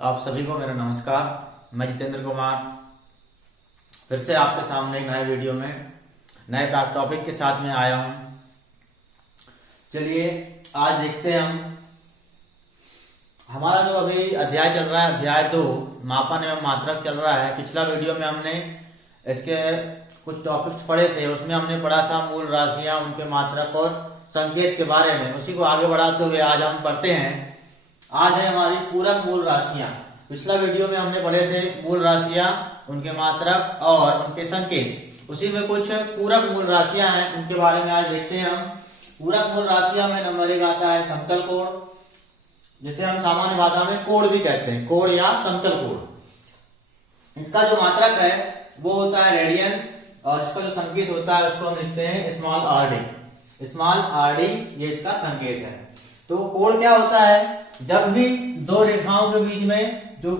आप सभी को मेरा नमस्कार। मैं जितेंद्र कुमार फिर से आपके सामने एक नए वीडियो में नए टॉपिक के साथ में आया हूं। चलिए आज देखते हैं हम हमारा जो अभी अध्याय चल रहा है, अध्याय 2 मापन एवं मात्रक चल रहा है। पिछला वीडियो में हमने इसके कुछ टॉपिक्स पढ़े थे, उसमें हमने पढ़ा था मूल राशियां, उनके मात्रक और संकेत के बारे में। उसी को आगे बढ़ाते हुए आज हम पढ़ते हैं। आज है हमारी पूरक मूल राशियां। पिछला वीडियो में हमने पढ़े थे मूल राशियां, उनके मात्रक और उनके संकेत। उसी में कुछ पूरक मूल राशियां हैं, उनके बारे में आज देखते हैं हम। पूरक मूल राशियां में नंबर 1 आता है समतल कोण, जिसे हम सामान्य भाषा में कोण भी कहते हैं, कोण या समतल कोण। इसका जो मात्रक है वो होता है रेडियन और इसका जो संकेत होता है उसको हम लिखते हैं small R D. Small R D ये इसका संकेत है। तो कोण क्या होता है? जब भी दो रेखाओं के बीच में जो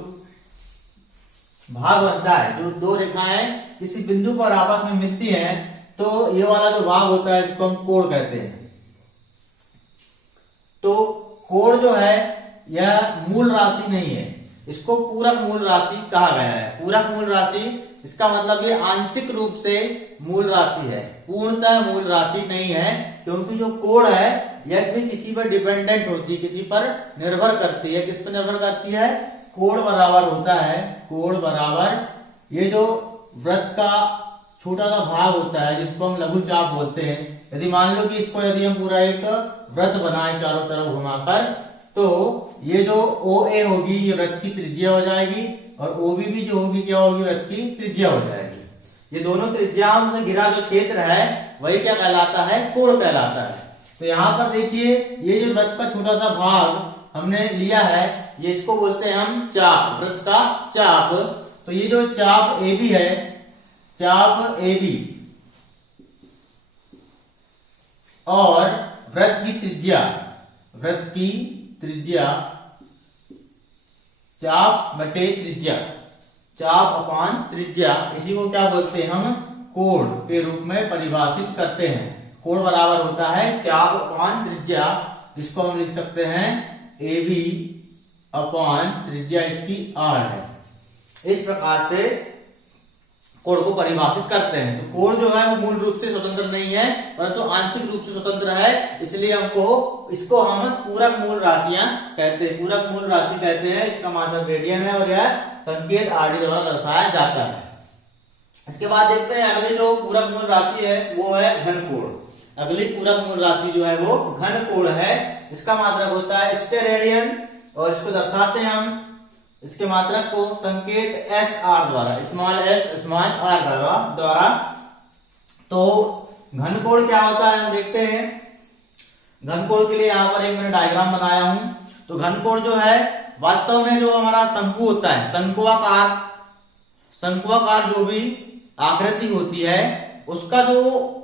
भाग बनता है, जो दो रेखाएं किसी बिंदु पर आपस में मिलती हैं, तो ये वाला जो भाग होता है इसको हम कोण कहते हैं। तो कोण जो है यह मूल राशि नहीं है, इसको पूरक मूल राशि कहा गया है। पूरक मूल राशि इसका मतलब ये आंशिक रूप से मूल राशि है, पूर्णतः मूल राशि नहीं है, क्योंकि जो कोण है यह भी किसी पर डिपेंडेंट होती है, किसी पर निर्भर करती है। किस पर निर्भर करती है? कोण बराबर होता है, कोण बराबर ये जो वृत्त का छोटा सा भाग होता है जिसको हम लघु चाप बोलते हैं। यदि मान लो कि इसको यदि हम पूरा एक वृत्त बनाए चारों तरफ घुमाकर, तो ये जो OA होगी ये वृत्त की त्रिज्या हो जाएगी और OB भी जो होगी क्या होगी? वृत्त की त्रिज्या हो जाएगी। ये दोनों त्रिज्याओं से घिरा जो क्षेत्र है वही क्या कहलाता है? कोण कहलाता है। तो यहां पर देखिए ये जो वृत्त का छोटा सा भाग हमने लिया है, ये इसको बोलते हैं हम चाप, वृत्त का चाप। तो ये जो चाप AB है, चाप AB और वृत्त की त्रिज्या, वृत्त की त्रिज्या चाप बटे त्रिज्या, चाप अपान त्रिज्या, इसी को क्या बोलते हैं? हम कोण के रूप में परिभाषित करते हैं। कोण बराबर होता है चाप अपान त्रिज्या, जिसको हम लिख सकते हैं AB अपान त्रिज्या इसकी R है। इस प्रकार से कोण को परिभाषित करते हैं। तो कोण जो है वो मूल रूप से स्वतंत्र नहीं है, परंतु आंशिक रूप से स्वतंत्र है, इसलिए हमको इसको हम पूरक मूल राशियां कहते हैं, पूरक मूल राशि कहते हैं। इसका मात्रक रेडियन है और यह संकेत RD द्वारा दर्शाया जाता है। इसके बाद देखते हैं अगली जो पूरक मूल राशि है वो है घन कोण। अगली पूरक मूल राशि जो है वो घन कोण है। इसका मात्रक होता है स्टेरेडियन और इसको दर्शाते हैं हम इसके मात्रक को संकेत SR द्वारा, स्मॉल s स्मॉल r द्वारा। तो घन कोण क्या होता है हम देखते हैं। घन कोण के लिए यहाँ पर एक मैंने डायग्राम बनाया हूं। तो घन कोण जो है वास्तव में जो हमारा शंकु होता है, शंकुआकार, शंकुआकार जो भी आकृति होती है उसका जो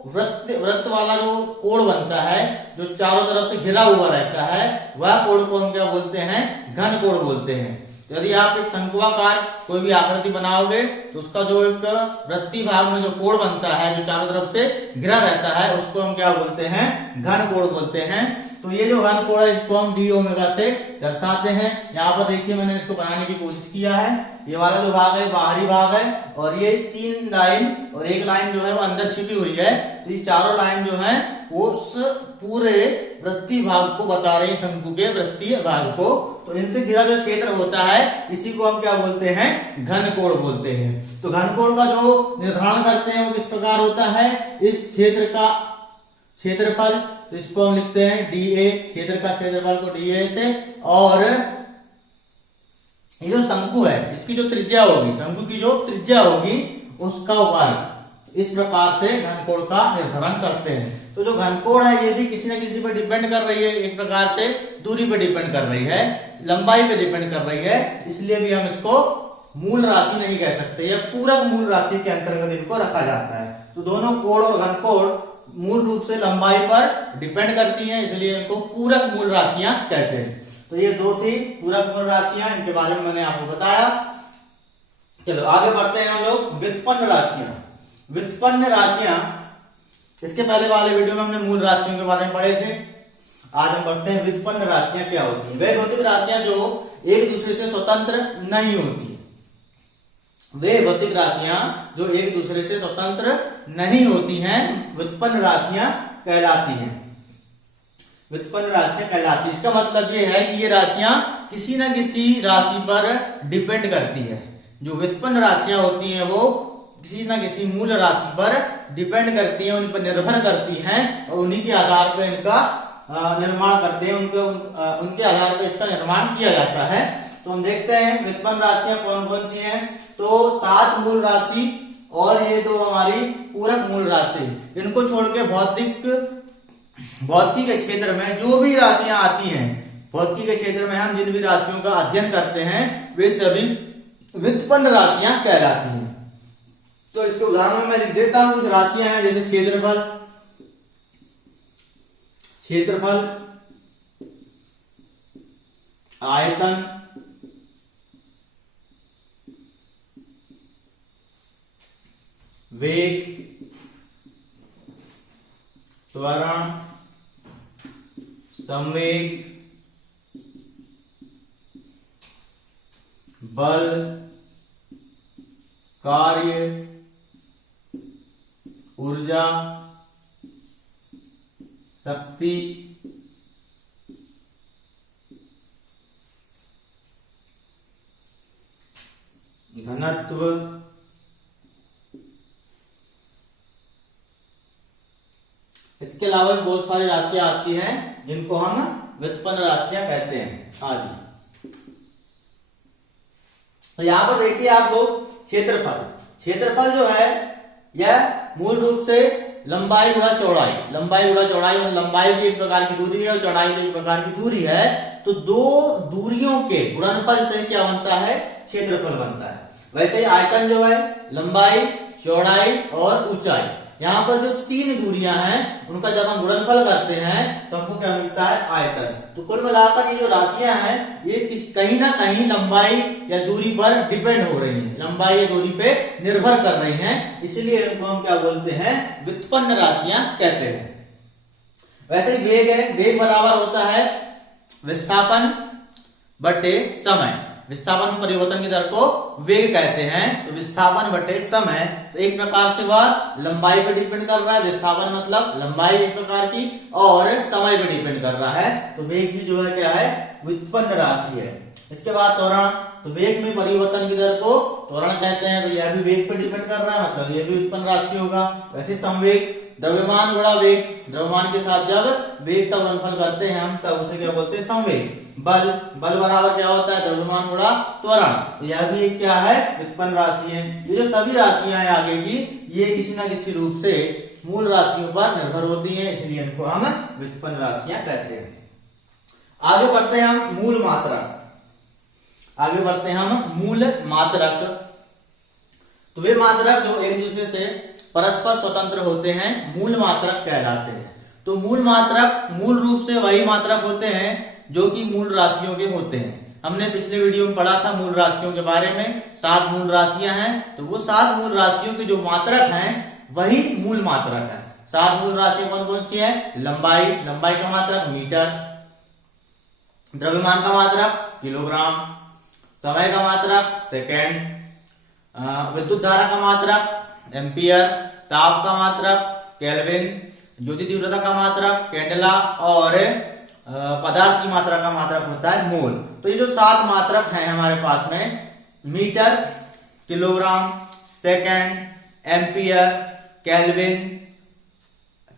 वृत्त वाला जो कोण बनता है, जो चारों तरफ से घिरा हुआ रहता है, वह कोण को हम क्या बोलते हैं? घन कोण बोलते हैं। यदि आप एक शंकुआकार कोई भी आकृति बनाओगे तो उसका जो एक वृत्तीय भाग में जो कोण बनता है, जो चारों तरफ से घिरा रहता है, उसको हम क्या बोलते हैं? घन कोण बोलते हैं। तो ये जो घन कोण है इसको हम d ओमेगा से दर्शाते हैं। यहाँ पर देखिए मैंने इसको बनाने की कोशिश किया है। ये वाला जो भाग है बाहरी भाग है और ये 3 लाइन और एक लाइन जो है वो अंदर छिपी हुई है। तो ये चारों लाइन जो है वो उस पूरे वृत्तीय भाग को बता रही है, शंकु के वृत्तीय भाग को। तो इनसे घिरा जो क्षेत्र होता है इसी को हम क्या बोलते हैं? घन कोण बोलते हैं। तो घन कोण का जो निर्धारण करते हैं वो किस प्रकार होता है? इस क्षेत्र का क्षेत्रफल, तो इसको हम लिखते हैं DA, क्षेत्र का क्षेत्रफल को DA से, और ये जो शंकु है इसकी जो त्रिज्या होगी, शंकु की जो त्रिज्या होगी उसका वर्ग। इस प्रकार से घन कोण का निर्धारण करते हैं। तो जो घन कोण है ये भी किसी न किसी पर डिपेंड कर रही है, एक प्रकार से दूरी पे डिपेंड कर रही है, लंबाई पे डिपेंड कर रही है, इसलिए भी हम इसको मूल राशि नहीं कह सकते, या पूरक मूल राशि के अंतर्गत इनको रखा जाता है। तो दोनों कोण और घन कोण मूल रूप से लंबाई पर डिपेंड करती हैं, इसलिए इनको पूरक मूल राशियां कहते हैं। तो ये दो थी पूरक मूल राशियां, इनके बारे में मैंने आपको बताया। चलो आगे बढ़ते हैं हम लोग। व्युत्पन्न राशियां, व्युत्पन्न राशियां, इसके पहले वाले वीडियो में हमने मूल राशियों के बारे में पढ़े थे। आज हम पढ़ते हैं व्युत्पन्न राशियां क्या होती हैं। वे भौतिक राशियां जो एक दूसरे से स्वतंत्र नहीं होती, वे भौतिक राशियां जो एक दूसरे से स्वतंत्र नहीं होती हैं व्युत्पन्न राशियां कहलाती हैं। व्युत्पन्न राशियां कहलाती है, इसका मतलब ये है कि ये राशियां किसी न किसी राशि पर डिपेंड करती है। जो व्युत्पन्न राशियां होती हैं वो किसी न किसी मूल राशि पर डिपेंड करती हैं, उन पर निर्भर करती हैं और उन्हीं के आधार पर इनका निर्माण करते हैं, उनके आधार पर इसका निर्माण किया जाता है। तो हम देखते हैं व्युत्पन्न राशियां कौन कौन सी हैं। तो 7 मूल राशि और ये 2 हमारी पूरक मूल राशि, इनको छोड़ के भौतिक के क्षेत्र में जो भी राशियां आती हैं, भौतिक के क्षेत्र में हम जिन भी राशियों का अध्ययन करते हैं वे सभी व्युत्पन्न राशियां कहलाती हैं। तो इसके उदाहरण में मैं लिख देता हूं कुछ राशियां हैं, जैसे क्षेत्रफल, आयतन, वेग, त्वरण, संवेग, बल, कार्य, ऊर्जा, शक्ति, घनत्व, इसके अलावा बहुत सारी राशियां आती हैं जिनको हम व्युत्पन्न राशियां कहते हैं आदि। तो यहां पर देखिए आप लोग क्षेत्रफल जो है यह मूल रूप से लंबाई गुणा चौड़ाई, और लंबाई भी एक प्रकार की दूरी है और चौड़ाई भी एक प्रकार की दूरी है। तो 2 दूरियों के गुणनफल से क्या बनता है, क्षेत्रफल बनता है। वैसे ही आयतन जो है लंबाई, चौड़ाई और ऊंचाई, यहाँ पर जो 3 दूरियां हैं उनका जब हम गुणनफल करते हैं तो हमको क्या मिलता है, आयतन। तो कुल मिलाकर ये जो राशियां हैं ये कहीं ना कहीं लंबाई या दूरी पर डिपेंड हो रही हैं, लंबाई या दूरी पे निर्भर कर रही हैं, इसलिए इनको हम क्या बोलते हैं, व्युत्पन्न राशियां कहते हैं। वैसे ही वेग है, वेग बराबर होता है विस्थापन बटे समय। विस्थापन परिवर्तन की दर को वेग कहते हैं। तो विस्थापन बटे समय, तो एक प्रकार से वह लंबाई पर डिपेंड कर रहा है, विस्थापन मतलब लंबाई एक प्रकार की और समय पर डिपेंड कर रहा है। तो वेग भी जो है क्या है, व्युत्पन्न राशि है। इसके बाद त्वरण, तो वेग में परिवर्तन की दर को त्वरण कहते हैं, तो यह भी वेग पर डिपेंड कर रहा है, मतलब यह भी व्युत्पन्न राशि होगा। वैसे संवेग, द्रव्यमान गुणा वेग, द्रव्यमान के साथ जब वेग का गुणनफल करते हैं हम तब उसे क्या बोलते हैं, संवेग। बल बराबर क्या होता है, द्रव्यमान गुणा त्वरण, तो यह भी एक क्या है, व्युत्पन्न राशि है। ये जो सभी राशियां हैं आगे की, ये किसी न किसी रूप से मूल राशियों पर निर्भर होती हैं, इसलिए इनको हम व्युत्पन्न राशियां कहते हैं। आगे बढ़ते हैं हम मूल मात्रक। तो वे मात्रक जो एक दूसरे से परस्पर स्वतंत्र होते हैं मूल मात्रक कहलाते हैं। तो मूल मात्रक मूल रूप से वही मात्रक होते हैं जो कि मूल राशियों के होते हैं। हमने पिछले वीडियो में पढ़ा था मूल राशियों के बारे में, 7 मूल राशियां हैं। तो वो 7 मूल राशियों के जो मात्रक हैं वही मूल मात्रक है। 7 मूल राशियां कौन कौन सी है, लंबाई का मात्रक मीटर, द्रव्यमान का मात्रक किलोग्राम, समय का मात्रक सेकेंड, विद्युत धारा का मात्रक एम्पियर, ताप का मात्रक केल्विन, ज्योति तीव्रता का मात्रक कैंडेला और पदार्थ की मात्रा का मात्रक होता है मोल। तो ये जो 7 मात्रक हैं हमारे पास में, metre, kilogram, second, ampere, kelvin,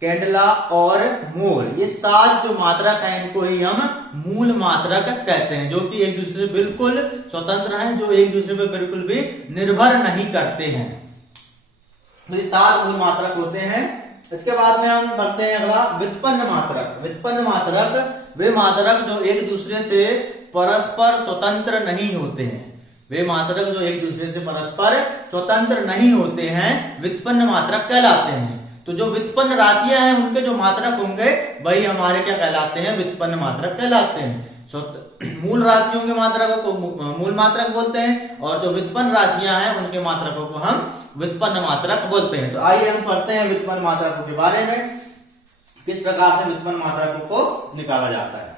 candela और मोल, ये 7 जो मात्रक हैं इनको ही हम मूल मात्रक कहते हैं, जो कि एक दूसरे से बिल्कुल स्वतंत्र हैं, जो एक दूसरे पर बिल्कुल भी निर्भर नहीं करते हैं। तो ये 7 मूल मात्रक होते हैं। इसके बाद में हम बढ़ते हैं अगला, व्युत्पन्न मात्रक वे मात्रक जो एक दूसरे से परस्पर स्वतंत्र नहीं होते हैं। वे मात्रक जो एक दूसरे से परस्पर स्वतंत्र नहीं होते हैं व्युत्पन्न मात्रक कहलाते हैं। तो जो व्युत्पन्न राशियां हैं उनके जो मात्रक होंगे वही हमारे क्या कहलाते हैं, व्युत्पन्न मात्रक कहलाते हैं। मूल राशियों के मात्रकों को मूल मात्रक बोलते हैं और जो व्युत्पन्न राशियां हैं उनके मात्रकों को हम व्युत्पन्न मात्रक बोलते हैं। तो आइए हम पढ़ते हैं व्युत्पन्न मात्रकों के बारे में। किस प्रकार से व्युत्पन्न मात्रकों को निकाला जाता है।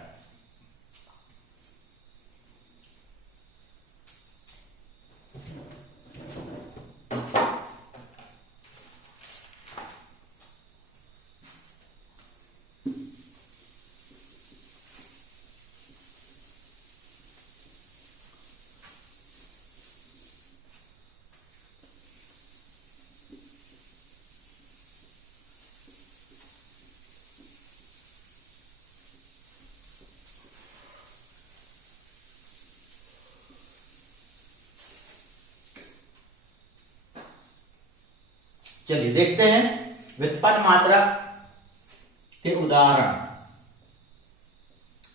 चलिए देखते हैं व्युत्पन्न मात्रक के उदाहरण।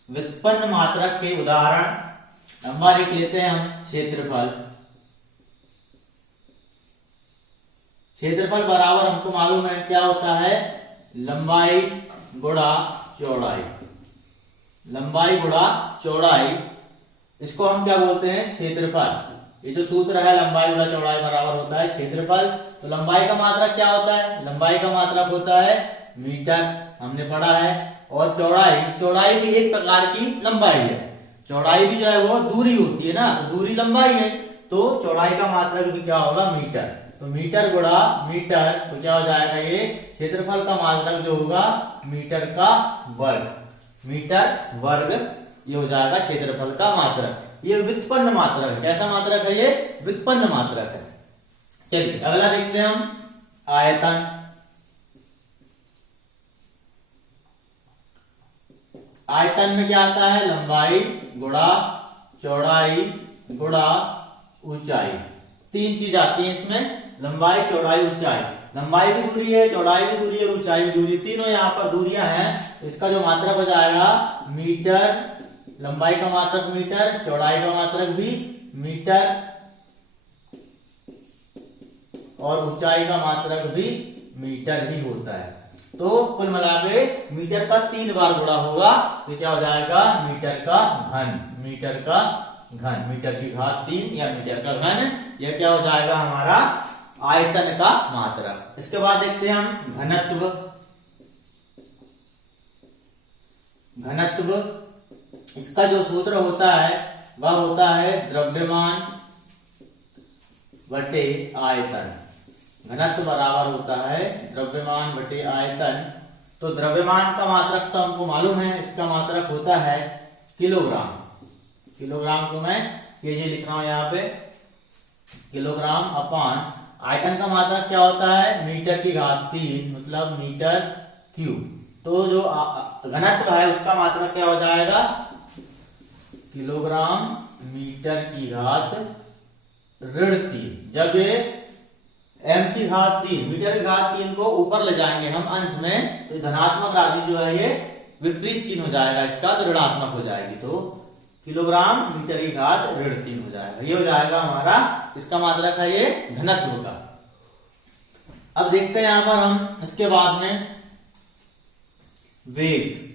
व्युत्पन्न मात्रक के उदाहरण नंबर 1 लेते हैं हम क्षेत्रफल। क्षेत्रफल बराबर हमको मालूम है क्या होता है, लंबाई गुणा चौड़ाई। लंबाई गुणा चौड़ाई, इसको हम क्या बोलते हैं, क्षेत्रफल। ये जो सूत्र है लंबाई गुणा चौड़ाई बराबर होता है क्षेत्रफल। तो लंबाई का मात्रक क्या होता है, लंबाई का मात्रक होता है मीटर, हमने पढ़ा है। और चौड़ाई, चौड़ाई भी एक प्रकार की लंबाई है। चौड़ाई भी जो है वो दूरी होती है ना, तो दूरी लंबाई है, तो चौड़ाई का मात्रक भी क्या होगा, मीटर। तो मीटर गुणा मीटर, तो क्या हो जाएगा, ये क्षेत्रफल का मात्रक जो होगा मीटर का वर्ग। मीटर वर्ग ये हो जाएगा क्षेत्रफल का मात्रक। ये व्युत्पन्न मात्रक है। कैसा मात्रक है, ये व्युत्पन्न मात्रक है। चलिए अगला देखते हैं हम आयतन। आयतन में क्या आता है, लंबाई गुणा चौड़ाई गुणा ऊंचाई। 3 चीज आती है इसमें, लंबाई चौड़ाई ऊंचाई। लंबाई भी दूरी है, चौड़ाई भी दूरी है, ऊंचाई भी दूरी, तीनों यहाँ पर दूरियां हैं। इसका जो मात्रक हो जाएगा मीटर, लंबाई का मात्रक मीटर, चौड़ाई का मात्रक भी मीटर और ऊंचाई का मात्रक भी मीटर ही होता है। तो कुल मिलाके मीटर का 3 बार गुणा होगा, तो क्या हो जाएगा, मीटर का घन। मीटर का घन, मीटर की घात 3 या मीटर का घन, यह क्या हो जाएगा हमारा आयतन का मात्रक। इसके बाद देखते हैं हम घनत्व। घनत्व, इसका जो सूत्र होता है वह होता है द्रव्यमान बटे आयतन। घनत्व बराबर होता है द्रव्यमान बटे आयतन। तो द्रव्यमान का मात्रक तो हमको मालूम है, इसका मात्रक होता है किलोग्राम। किलोग्राम को मैं केजी लिख रहा हूं यहाँ पे, किलोग्राम अपान आयतन का मात्रक क्या होता है, मीटर की घात 3 मतलब मीटर क्यूब। तो जो घनत्व है उसका मात्रक क्या हो जाएगा, किलोग्राम मीटर की घात ऋण 3। जब ये m की घात 3, मीटर की घात 3 को ऊपर ले जाएंगे हम अंश में, तो धनात्मक राशि जो है ये विपरीत चिन्ह हो जाएगा इसका, तो ऋणात्मक हो जाएगी। तो किलोग्राम मीटर की घात ऋण 3 हो जाएगा। ये हो जाएगा हमारा, इसका मात्रक है ये घनत्व का। अब देखते हैं यहां पर हम इसके बाद में वेग।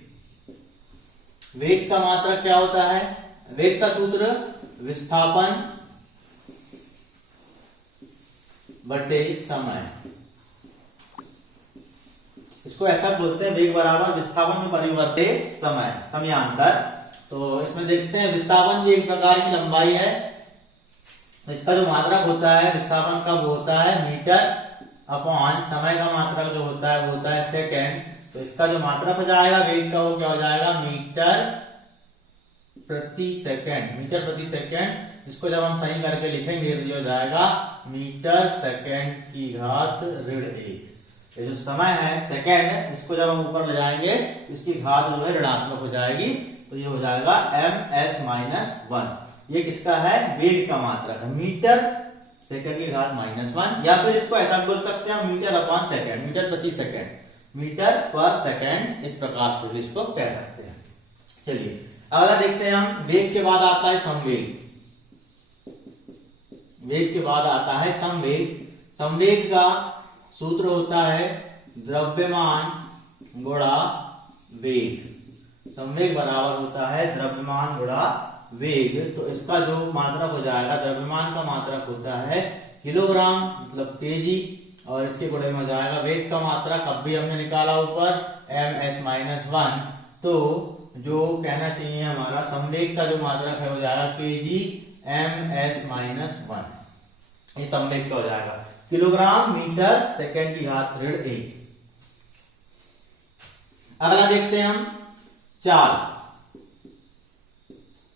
वेग का मात्रक क्या होता है, वेग का सूत्र विस्थापन बटे समय। इसको ऐसा बोलते हैं, वेग बराबर विस्थापन में परिवर्तित समय, समयांतर। तो इसमें देखते हैं विस्थापन भी एक प्रकार की लंबाई है। इसका जो मात्रक होता है विस्थापन का वो होता है मीटर अपॉन समय का मात्रक जो होता है वो होता है सेकेंड। तो इसका जो मात्रक हो जाएगा वेग का वो क्या हो जाएगा, मीटर प्रति सेकेंड। मीटर प्रति सेकेंड, इसको जब हम सही करके लिखेंगे तो ये हो जाएगा मीटर सेकेंड की घात ऋण 1। ये जो समय है सेकेंड, इसको जब हम ऊपर ले जाएंगे इसकी घात जो है ऋणात्मक हो जाएगी, तो ये हो जाएगा ms-1। ये किसका है, वेग का मात्रक है, मीटर सेकेंड की घात -1। या फिर इसको ऐसा बोल सकते हैं मीटर अपॉन सेकेंड, मीटर प्रति सेकेंड, मीटर पर सेकेंड, इस प्रकार से भी इसको कह सकते हैं। चलिए अगला देखते हैं हम, वेग के बाद आता है संवेग। वेग के बाद आता है संवेग। संवेग का सूत्र होता है द्रव्यमान गुणा वेग। संवेग बराबर होता है द्रव्यमान गुणा वेग। तो इसका जो मात्रक हो जाएगा, द्रव्यमान का मात्रक होता है किलोग्राम मतलब केजी, और इसके गुणे में हो जाएगा वेग का मात्रक। अब भी हमने निकाला ऊपर ms-1, तो जो कहना चाहिए हमारा संवेग का जो मात्रक है हो जाएगा kg ms-1, ये संवेग का हो जाएगा किलोग्राम मीटर सेकंड की घात ऋण 1। अगला देखते हैं हम चाल।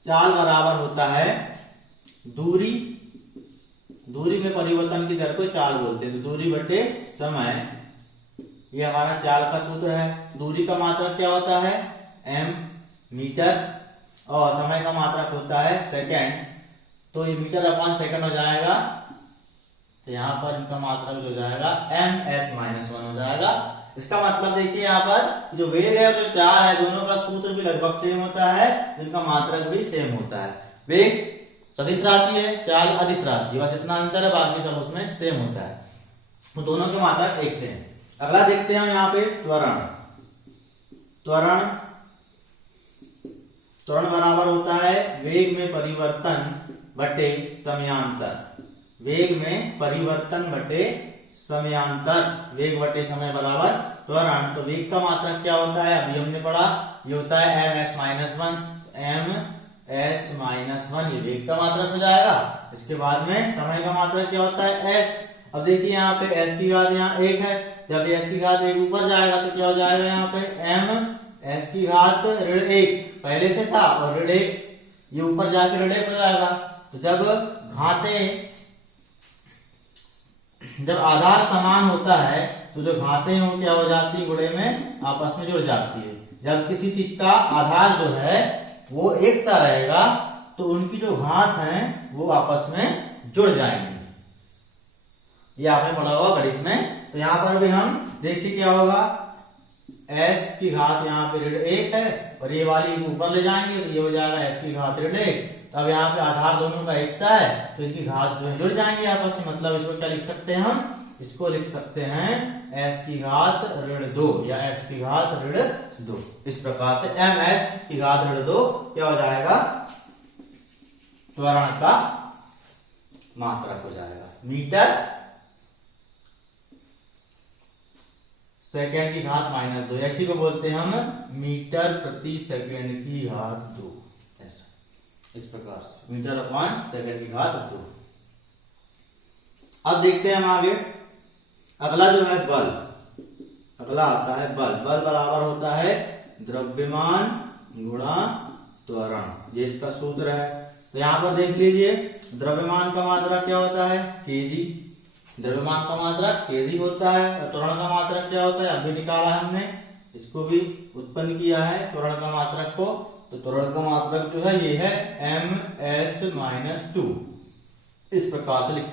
चाल बराबर होता है दूरी में परिवर्तन की दर को चाल बोलते हैं। तो दूरी बटे समय, ये हमारा चाल का सूत्र है। दूरी का मात्रक क्या होता है m मीटर और समय का मात्रक होता है सेकंड, तो ये मीटर अपॉन सेकंड हो जाएगा। तो यहाँ पर इनका मात्रक जो जाएगा ms-1 हो जाएगा। इसका मतलब देखिए यहाँ पर जो वेग है जो चाल है दोनों का सूत्र भी लगभग सेम होता है, इनका मात्रक भी सेम होता है। वेग सदिश राशि है, चाल अदिश राशि है, बस इतना अंतर है, बाकी सब उसमें सेम होता है। तो दोनों के मात्रक एक से हैं। अगला देखते हैं हम यहाँ पे त्वरण। त्वरण बराबर होता है वेग में परिवर्तन बटे समयांतर। वेग में परिवर्तन बटे समयांतर, वेग बटे समय बराबर त्वरण। तो वेग का मात्रक क्या होता है अभी हमने पढ़ा, ये होता है ms-1, ms-1 ये वेग का मात्रक हो जाएगा। इसके बाद में समय का मात्रक क्या होता है s। अब देखिए यहाँ पे s की घात यहाँ 1 है, जब s की घात 1 ऊपर जाएगा तो क्या हो जाएगा यहाँ पे m s की घात ऋण 1 पहले से था और ऋण 1 ये ऊपर जाके ऋण 1 हो जाएगा। तो जब आधार समान होता है तो जो घातें हो क्या हो जाती है गुणे में आपस में जुड़ जाती है। जब किसी चीज का आधार जो है वो एक सा रहेगा तो उनकी जो घात हैं वो आपस में जुड़ जाएंगे। ये आपने पढ़ा होगा गणित में। तो यहाँ पर भी हम देखिए क्या होगा, s की घात यहाँ पे ऋण 1 है और ये वाली ऊपर ले जाएंगे तो ये हो जाएगा s की घात ऋण 1। तो अब यहाँ पे आधार दोनों का एक सा है तो इनकी घात जो है जुड़ जाएंगे आपस में। मतलब इसको क्या लिख सकते हैं हम, इसको लिख सकते हैं s की घात ऋण 2 या s की घात ऋण 2। इस प्रकार से ms की घात ऋण 2 क्या हो जाएगा, त्वरण का मात्रक हो जाएगा। मीटर सेकेंड की घात -2, इसी को बोलते हैं हम मीटर प्रति सेकेंड की घात 2। ऐसा इस प्रकार से मीटर अपॉन सेकेंड की घात 2। अब देखते हैं हम आगे। अगला जो है बल, अगला आता है बल। बल बराबर होता है द्रव्यमान गुणा त्वरण, ये इसका सूत्र है। तो यहाँ पर देख लीजिए द्रव्यमान का मात्रक क्या होता है kg, द्रव्यमान का मात्रक kg होता है और त्वरण का मात्रक क्या होता है अभी निकाला है हमने, इसको भी उत्पन्न किया है त्वरण का मात्रक को। तो त्वरण का मात्रक जो है ये है ms-2। इस प्रकार से लिख